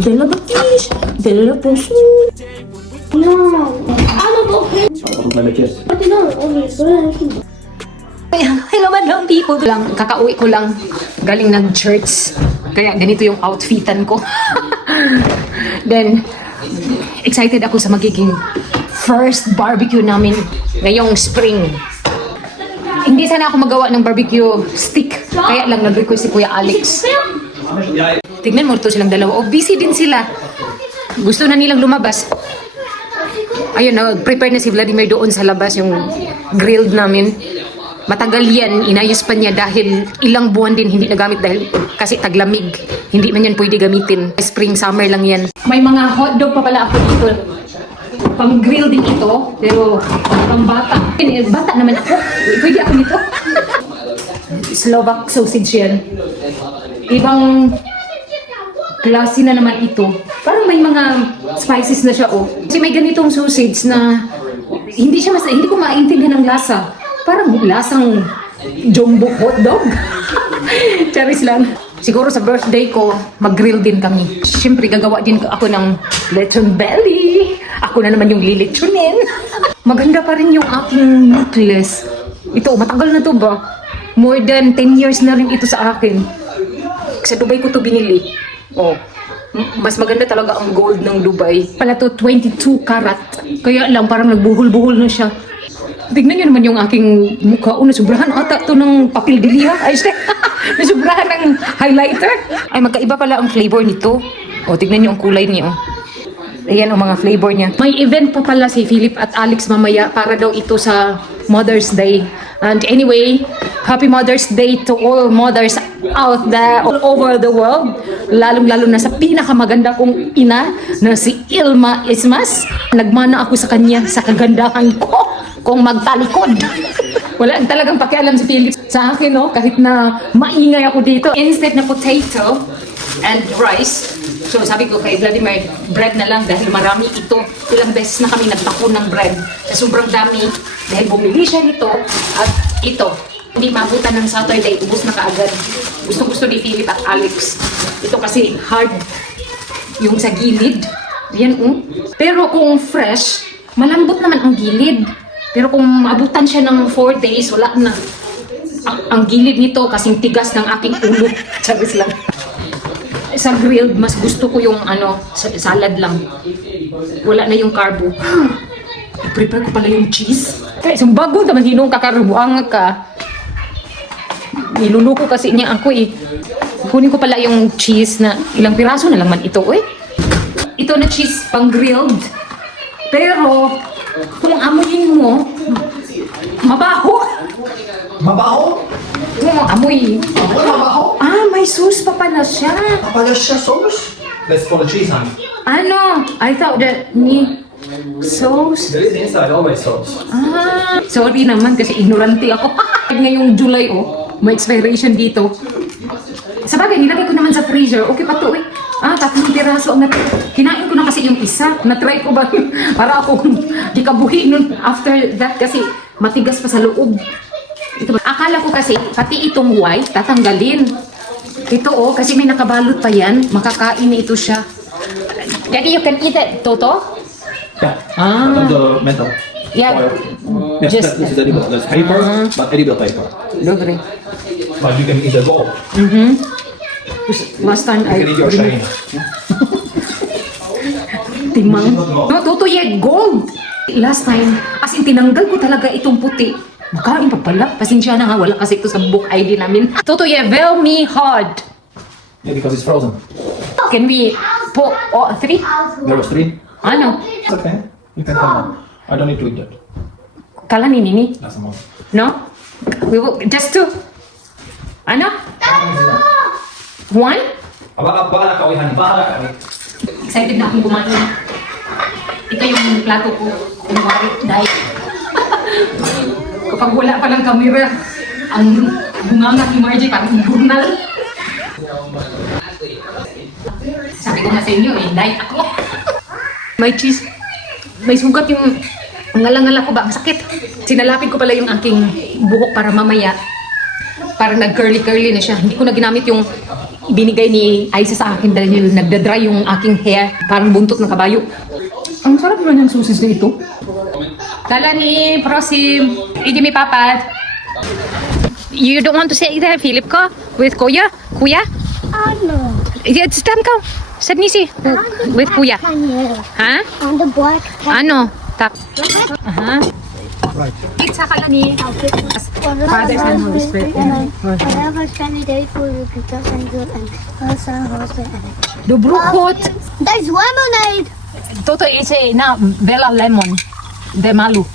Bella Batish! Bella Puso! No. Ano to? Pati na, Hello madlang people! Kakauwi ko lang galing ng church. Kaya ganito yung outfitan ko. Then, excited ako sa magiging first barbecue namin ngayong spring. Hindi sana ako magawa ng barbecue stick. Kaya lang nag-request si Kuya Alex. Tignan mo ito silang dalawa. Oh, busy din sila. Gusto na nilang lumabas. Ayun, prepare na si Vladimir doon sa labas yung grilled namin. Matagal yan, inayos pa niya dahil ilang buwan din hindi nagamit dahil kasi taglamig. Hindi man yan pwede gamitin. Spring, summer lang yan. May mga hotdog pa pala ako dito. Pang grill din ito, pero pang bata. Bata naman ako. Pwede ako nito. Slovak sausage yan. Ibang klase na naman ito. Parang may mga spices na siya, oh. Kasi may ganitong sausage na hindi ko maintindihan ng lasa. Parang lasang jumbo hotdog. Charis lang. Siguro sa birthday ko, mag-grill din kami. Siyempre, gagawa din ako ng lechon belly. Ako na naman yung lilitsunin. Maganda pa rin yung aking necklace. Ito, matagal na to ba? More than 10 years na rin ito sa akin. Sa Dubai ko to binili. Oh, mas maganda talaga ang gold ng Dubai. Pala to 22 karat. Kaya lang parang nagbuhol-buhol na siya. Tignan nyo naman yung aking mukha. Nasubrahan ata to ng papel diliha. Ay, nasubrahan ng highlighter. Ay, magkaiba pala ang flavor nito. O, tignan nyo ang kulay niya. Ayan ang mga flavor niya. May event pa pala si Philip at Alex mamaya para daw ito sa Mother's Day. And anyway, Happy Mother's Day to all mothers out there all over the world. Lalong-lalo na sa pinakamaganda kong ina na si Ilma Ismas. Nagmana ako sa kanya sa kagandahan ko kung magtalikod. Wala talagang pakialam si Philip sa akin, no? Kahit na maingay ako dito. Instead na potato and rice, so sabi ko kay Vladimir, bread na lang dahil marami ito. Ilang beses na kami nagtapon ng bread sa sobrang dami dahil bumili siya nito at ito. Hindi mabutan ng Saturday, ubos na kaagad. Gusto ni Philip at Alex. Ito kasi hard yung sa gilid. Yan, Pero kung fresh, malambot naman ang gilid. Pero kung maabutan siya ng 4 days, wala na. Ang gilid nito kasing tigas ng aking ulo. Charis lang. Sa grilled, mas gusto ko yung salad lang. Wala na yung carbo. I-prepare ko pala yung cheese. Kaya isang bago naman hinong kakarubuang ka. Niluluko kasi niya ako eh. Kunin ko pala yung cheese na ilang piraso na lang man ito eh. Ito na cheese pang grilled. Pero kung amoyin mo, mabaho. Mabaho? Kung amoy. Mabaho? Ah, may sauce pa pala siya. Pala siya sauce? Let's put the cheese on. I thought that sauce. There is inside always sauce. Ah, sorry naman kasi ignorante ako. Ngayong July, may expiration dito. Sa bagay, nilagay ko naman sa freezer. Okay pa to eh. 3 piraso ang natry. Kinain ko na kasi yung isa. Na-try ko ba? Para ako di kabuhi nun after that kasi matigas pa sa loob. Ito, akala ko kasi pati itong white tatanggalin. Ito kasi may nakabalot pa yan. Makakain ito siya. Daddy, you can eat it, Toto? Yeah. Ah. The metal. Yeah. Yes, Just this is edible. That's paper, but edible paper. Dobre. But you can eat the gold. Last time You can eat your shine. Timang. No, Toto, gold. Last time, as in tinanggal ko talaga itong puti. Makain pa pala. Pasensya na wala kasi ito sa book ID namin. Toto, very me hard. Yeah, because it's frozen. Can we put 3? There was 3. Ano? It's okay. You can come on. I don't need to eat that. Kala ni Nini? That's a month. No? We will, just 2. Ano? 1? Baka nakawihan. Baka nakawihan. Excited na akong kumain. Ito yung plato ko. Kunwari, dahil. Kapag wala pa ng camera, ang bunganga ni Margie parang journal. Sabi ko nga sa inyo diet ako. May cheese. May sugat yung ngalang-ngala ko ba? Ang sakit. Sinalapit ko pala yung aking buhok para mamaya parang nag-curly-curly na siya. Hindi ko na ginamit yung binigay ni Aiza sa akin dahil nagda-dry yung aking hair. Parang buntot ng kabayo. Ang sarap naman yung susis na ito. Tala ni Prosim. Hindi mi papa. You don't want to say there, Philip ko? With Kuya? Kuya? No. It's time ko. Sad ni si. With Kuya. Ha? On the black pen. Ano? Tak. Aha. Right. Pizza ka ni. Father and Holy Spirit. Whatever candidate for the pizza and good and also Dobrukot. There's lemonade. Toto is na Bella lemon. De malu.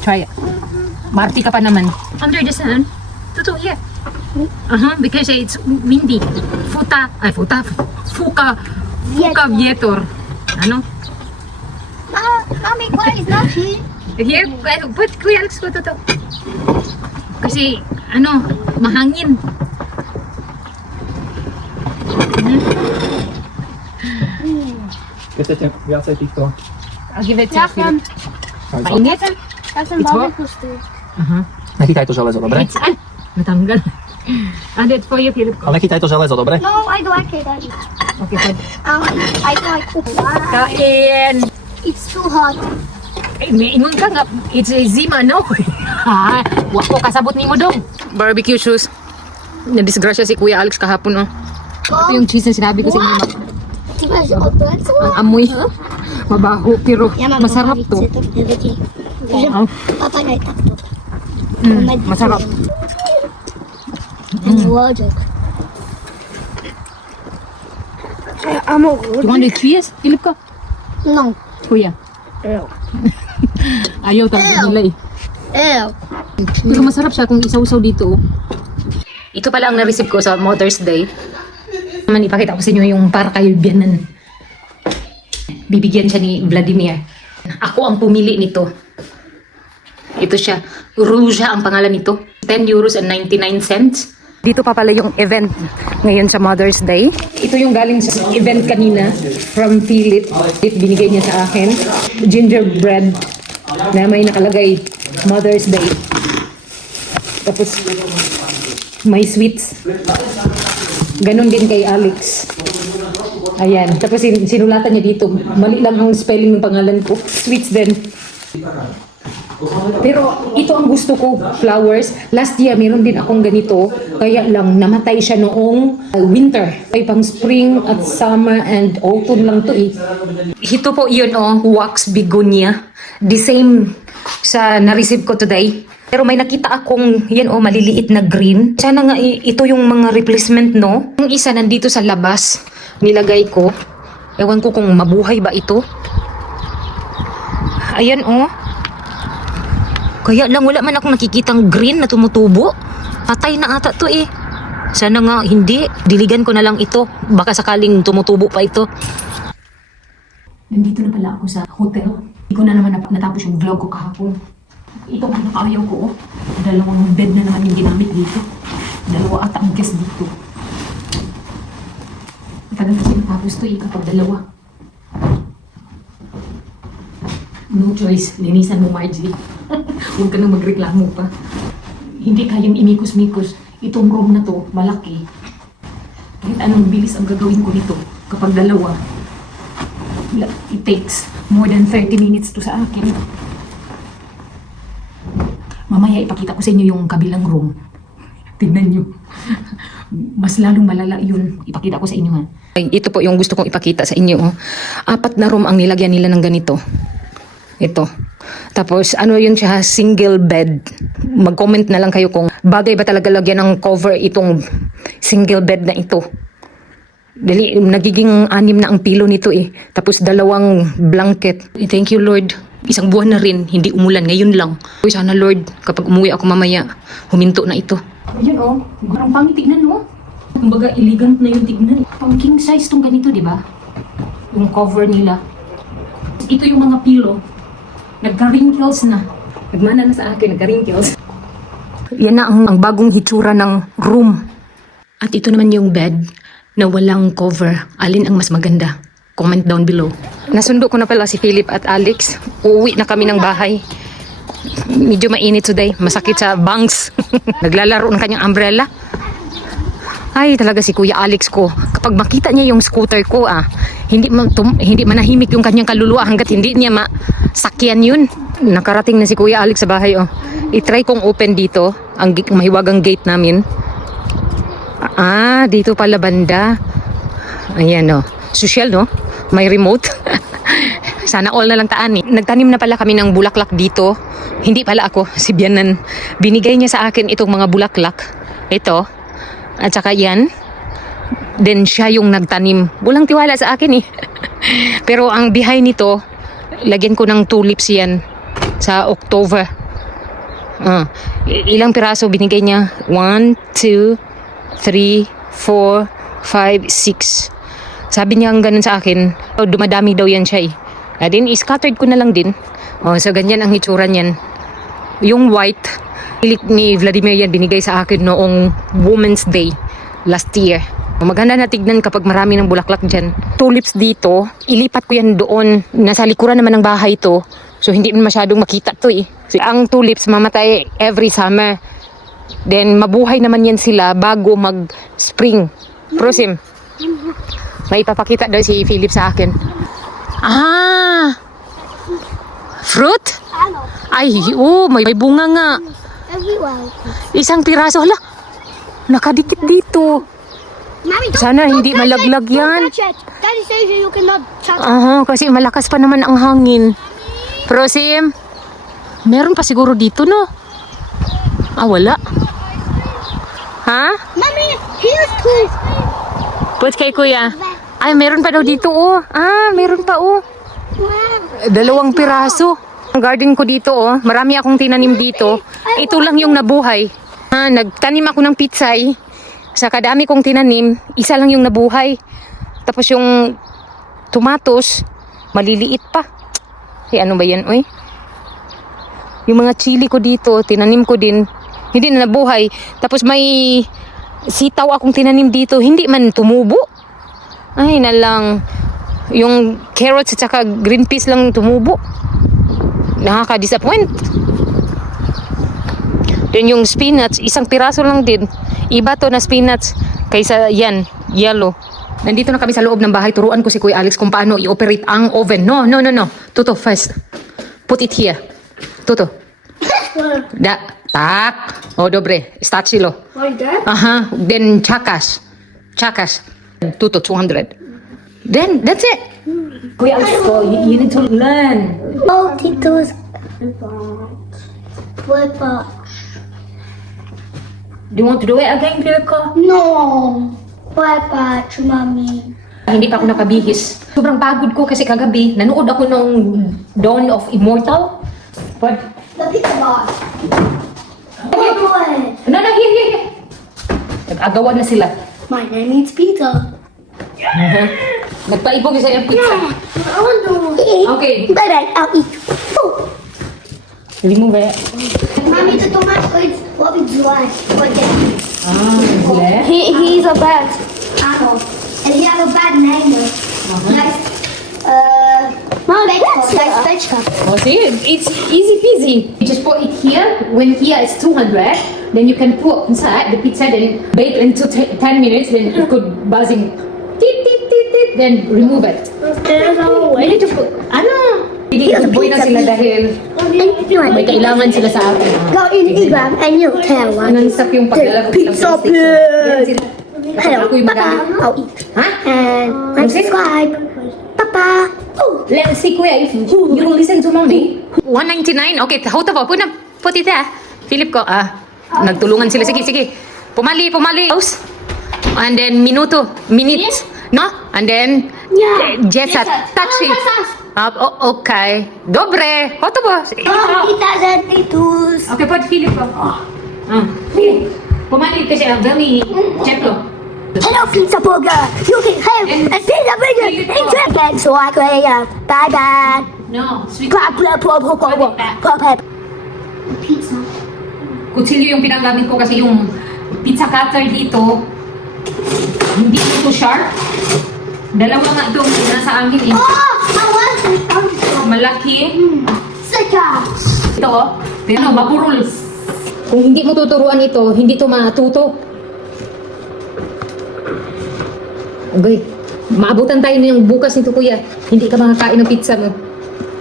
Try it. Marty ka pa naman. Under the sun. Toto, yeah. Because it's windy. Fuka Vietor. Ano? Mommy, why is not here? Here, put Kuya Alex ko toto. Kasi, ano, mahangin. Jetzt hätte ich outside TikTok. I'll give it to Philip. Mainit? That's some It's what? barbecue stick. Nakita ito železo, dobre? It's, natanggal. And it's for you, Philip. Ale nakita ito železo, dobre? No, I like it. Okay, good. I like it. Kain! It's too hot. May ingon ka nga, it's a Zima, no? Ha? Wako kasabot ni mo dong. Barbecue shoes. Nadisgrasya si Kuya Alex kahapon, no? Ito yung cheese na sinabi ko sa inyo. Ang amoy. Mabaho, pero masarap to. Papa na itakto. Masarap. It's logic. I'm a You want the cheese? Philip ka? No. Kuya. Ew. Ayaw talaga nila eh. Ew. Pero masarap siya kung isaw-saw dito. Ito pala ang na-receive ko sa Mother's Day. Naman ipakita ko sa inyo yung para kayo biyanan. Bibigyan siya ni Vladimir. Ako ang pumili nito. Ito siya. Ruja ang pangalan nito. 10 euros and 99 cents. Dito pa pala yung event ngayon sa Mother's Day. Ito yung galing sa event kanina from Philip. Binigay niya sa akin. Gingerbread na may nakalagay Mother's Day. Tapos may sweets. Ganon din kay Alex. Ayan. Tapos sinulatan niya dito. Mali lang ang spelling ng pangalan ko. Sweets din. Pero ito ang gusto ko, flowers. Last year, meron din akong ganito. Kaya lang, namatay siya noong winter. Ay pang spring at summer and autumn lang to eh. Ito po yun wax begonia. The same sa na-receive ko today. Pero may nakita akong, yan maliliit na green. Sana nga ito yung mga replacement, no? Yung isa nandito sa labas, nilagay ko. Ewan ko kung mabuhay ba ito. Ayan, Kaya lang wala man akong nakikitang green na tumutubo. Patay na ata to eh. Sana nga hindi. Diligan ko na lang ito. Baka sakaling tumutubo pa ito. Nandito na pala ako sa hotel. Hindi ko na naman natapos yung vlog ko kahapon. Ito ang nakaayaw ko. Dalawang bed na naman yung ginamit dito. Dalawa ata ang guest dito. Matagal kasi natapos to eh kapag dalawa. No choice. Linisan mo, Margie. Huwag ka nang magreklamo pa. Hindi kayang imikos-mikos. Itong room na to, malaki. Kahit anong bilis ang gagawin ko nito kapag dalawa. It takes more than 30 minutes to sa akin. Mamaya ipakita ko sa inyo yung kabilang room. Tignan nyo. Mas lalong malala yun. Ipakita ko sa inyo ha. Ito po yung gusto kong ipakita sa inyo. 4 na room ang nilagyan nila ng ganito. Ito. Tapos, yun siya, single bed. Mag-comment na lang kayo kung bagay ba talaga lagyan ng cover itong single bed na ito. Dali, nagiging 6 na ang pilo nito eh. Tapos 2 blanket. Thank you, Lord. Isang buwan na rin, hindi umulan. Ngayon lang. Sana, Lord, kapag umuwi ako mamaya, huminto na ito. Ayan parang pangit tignan Kumbaga, elegant na yung tignan. Pang king size tong ganito, di ba? Yung cover nila. Ito yung mga pillow. Nagka-wrinkles na. Nagmana na sa akin, nagka-wrinkles. Yan na ang bagong hitsura ng room. At ito naman yung bed na walang cover. Alin ang mas maganda? Comment down below. Nasundo ko na pala si Philip at Alex. Uuwi na kami ng bahay. Medyo mainit today. Masakit sa bangs. Naglalaro ng kanyang umbrella. Ay, talaga si Kuya Alex ko. Kapag makita niya yung scooter ko, hindi manahimik yung kanyang kaluluwa hanggat hindi niya masakyan yun. Nakarating na si Kuya Alex sa bahay, oh. I-try kong open dito, ang mahiwagang gate namin. Dito pala banda. Ayan, oh. Social, no? May remote. Sana all na lang taan, eh. Nagtanim na pala kami ng bulaklak dito. Hindi pala ako, si Bianan. Binigay niya sa akin itong mga bulaklak. Ito. At saka yan. Then siya yung nagtanim. Walang tiwala sa akin, eh. Pero ang behind nito, lagyan ko ng tulips yan sa October. Ilang piraso binigay niya? 1, 2, 3, 4, 5, 6. Sabi niya ang ganun sa akin. Dumadami daw yan siya, eh. Then scattered ko na lang din. So ganyan ang itsura niyan. Yung white, ni Vladimir yan binigay sa akin noong Women's Day last year. Maganda na tignan kapag marami ng bulaklak dyan. Tulips dito, ilipat ko yan doon. Nasa likuran naman ng bahay to. So hindi masyadong makita to, eh. So, ang tulips mamatay every summer. Then mabuhay naman yan sila bago mag-spring. Prosim. May ipapakita daw si Philip sa akin. Fruit? Ay, may bunga nga. Everywhere. Isang piraso. Hala, nakadikit dito. Mommy, Sana hindi touch malaglag it. yan. Don't touch it. Daddy says you cannot touch it. Kasi malakas pa naman ang hangin. Prosim. Meron pa siguro dito, no? Wala. Mommy, here's two. Put kay kuya. Ay, meron pa daw dito, oh. Meron pa, oh. Wow. 2 piraso. Ang garden ko dito, oh. Marami akong tinanim dito. Ito lang yung nabuhay. Nagtanim ako ng pitsay. Sa kadami kong tinanim, isa lang yung nabuhay. Tapos yung tomatos, maliliit pa. Ano ba yan, oy? Yung mga chili ko dito, tinanim ko din. Hindi na nabuhay. Tapos may sitaw akong tinanim dito, hindi man tumubo. Ay, nalang. Yung carrots at saka green peas lang tumubo. Nakaka-disappoint. Then yung spinach, 1 piraso lang din. Iba to na spinach kaysa yan, yellow. Nandito na kami sa loob ng bahay. Turuan ko si Kuya Alex kung paano i-operate ang oven. No. Tuto, first. Put it here. Tuto. Tak. Dobre. Start silo. Like that? Then chakas. Tuto, 200. Then, that's it. Kuya Alex, you need to learn. Oh, Tito's. Flipper. Do you want to do it again, Kirko? No. Flipper, Mommy. Hindi pa ako nakabihis. Sobrang pagod ko kasi kagabi, nanood ako ng Dawn of Immortal. But, The pizza box. Oh, no, here. Nag-agawan na sila. my name is Peter. Nagpaibog isa yung pizza. I want to. Okay. But I'll eat. Oh. Remove it. Mommy, the tomato is what we like. What Left. He's a bad animal. And he has a bad name though. Nice. Nice vegetable. See, it's easy peasy. You just put it here. When here it's 200, then you can put inside the pizza, then bake into 10 minutes, then it could buzzing. Tit, tit, tit, tit, then remove it. There's no You need to put, Hindi boy na sila dahil may kailangan sila sa atin. Go in Instagram and you'll tell one. Non-stop yung pagdala ko Pizza ng plastic. Yan sila. Hello, Ako yung magamit. Papa. I'll eat. Ha? And subscribe. Papa. Oh. Let's see, Kuya, if you will listen to mommy. 199? Okay, hold up. Put it there. Philip ko, nagtulungan sila. Sige. Pumali. And then, minutes. No? And then, Jessa, touch it. Okay. Dobre. Hold up. Pitas and Titus. Okay, put Philip ko. Sige. Pumali kasi very gentle. Hello, Pizza Burger. You can have a Pizza Burger in Dragon. So I can bye bye. No, sweet. Pizza. Kutsilyo yung pinagamit ko kasi yung pizza cutter dito, hindi ito sharp. Dalawa nga itong nasa amin eh. Oh, I want it. Malaki. Sika. Ito oh. Ano, mapurol. Kung hindi mo tuturuan ito, hindi to matuto. Agay, maabutan tayo na yung bukas nito kuya. Hindi ka makakain ng pizza mo.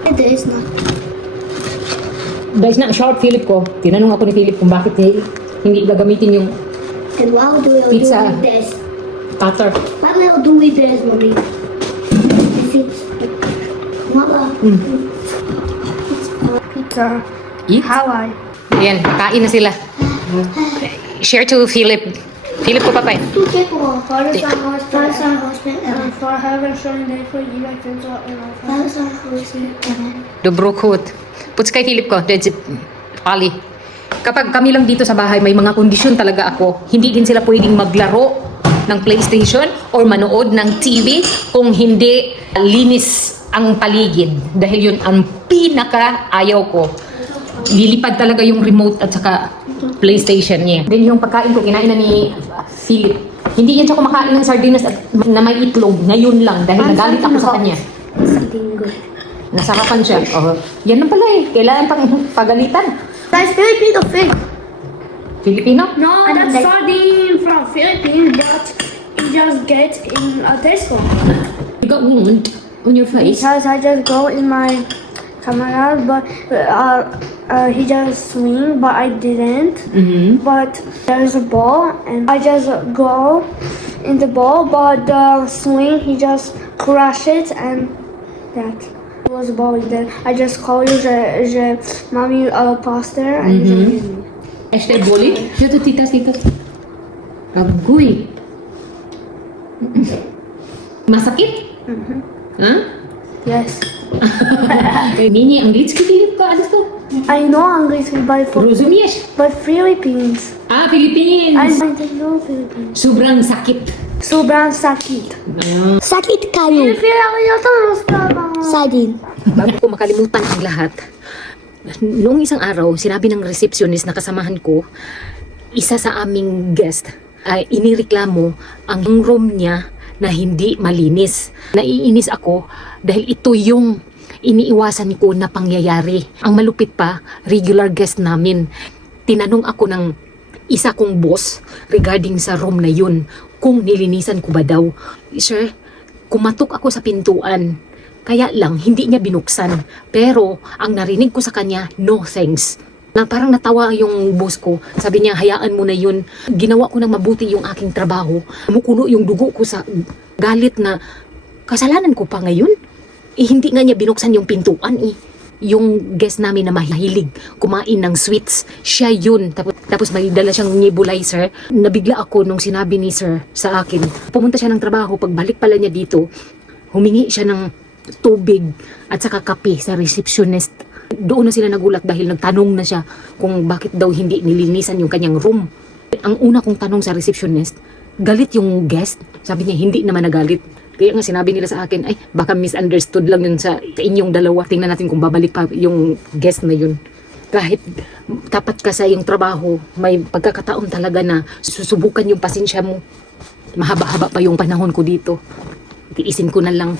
It is not. Guys na, sharp Philip ko. Tinanong ako ni Philip kung bakit hindi gagamitin yung And what do I do Pizza. with this? cutter. What will I do with this, mommy? Is it... Mama. Pizza. Eat? Hawaii. Ayan, kain na sila. Share to Philip. Philip ko papay. Two people. Father's hospital. For having showing day for you, like friends are in our Father's hospital. Dobrokut. Puts kay Philip ko. That's it. Pali. Kapag kami lang dito sa bahay, may mga kondisyon talaga ako. Hindi din sila pwedeng maglaro ng PlayStation or manood ng TV kung hindi linis ang paligid. Dahil yun ang pinaka ayaw ko. Lilipad talaga yung remote at saka PlayStation niya. Then yung pagkain ko, kinain na ni Philip. Hindi yan siya kumakain ng sardinas at na may itlog. Ngayon lang dahil nagalit ako sa kanya. Something good. Nasarapan siya. Oh, yan na pala eh. Kailangan pang pagalitan. Guys, Filipino fish. Filipino? No, that's sardine from Philippines, but you just get in a Tesco. You got wound on your face. Because I just go in my camera, but he just swing, but I didn't. Mm-hmm. But there's a ball, and I just go in the ball, but the swing, he just crush it, and that was ball. Then I just call you, že mami pastor, and you just give me. Hashtag bully? Dito, titas. Agoy. Masakit? Ha? Yes. Mini anglitski Filip ka. Alas ko? I know English, Rozumiesz? but Philippines. Ah, I Philippines. don't know Philippines. Sobrang sakit. Sobrang sakit. Sakit kayo. Sardine. Bago ko makalimutan ang lahat, noong isang araw, sinabi ng receptionist na kasamahan ko, isa sa aming guest ay inireklamo ang room niya na hindi malinis. Naiinis ako dahil ito yung iniiwasan ko na pangyayari. Ang malupit pa, regular guest namin. Tinanong ako ng isa kong boss regarding sa room na yun kung nilinisan ko ba daw. Sir, kumatok ako sa pintuan. Kaya lang, hindi niya binuksan. Pero, ang narinig ko sa kanya, no thanks. Na parang natawa yung boss ko. Sabi niya, hayaan mo na yun. Ginawa ko ng mabuti yung aking trabaho. Mukulo yung dugo ko sa galit na kasalanan ko pa ngayon. Hindi nga niya binuksan yung pintuan Yung guest namin na mahilig kumain ng sweets, siya yun. Tapos may dala siyang nebulizer. Nabigla ako nung sinabi ni sir sa akin. Pumunta siya ng trabaho, pagbalik pala niya dito, humingi siya ng tubig at saka kape sa receptionist. Doon na sila nagulat dahil nagtanong na siya kung bakit daw hindi nilinisan yung kanyang room. Ang una kong tanong sa receptionist, galit yung guest? Sabi niya, hindi naman nagalit. Kaya nga sinabi nila sa akin, ay baka misunderstood lang yun sa inyong dalawa. Tingnan natin kung babalik pa yung guest na yun. Kahit tapat ka sa iyong trabaho, may pagkakataon talaga na susubukan yung pasensya mo. Mahaba-haba pa yung panahon ko dito. Tiisin ko na lang.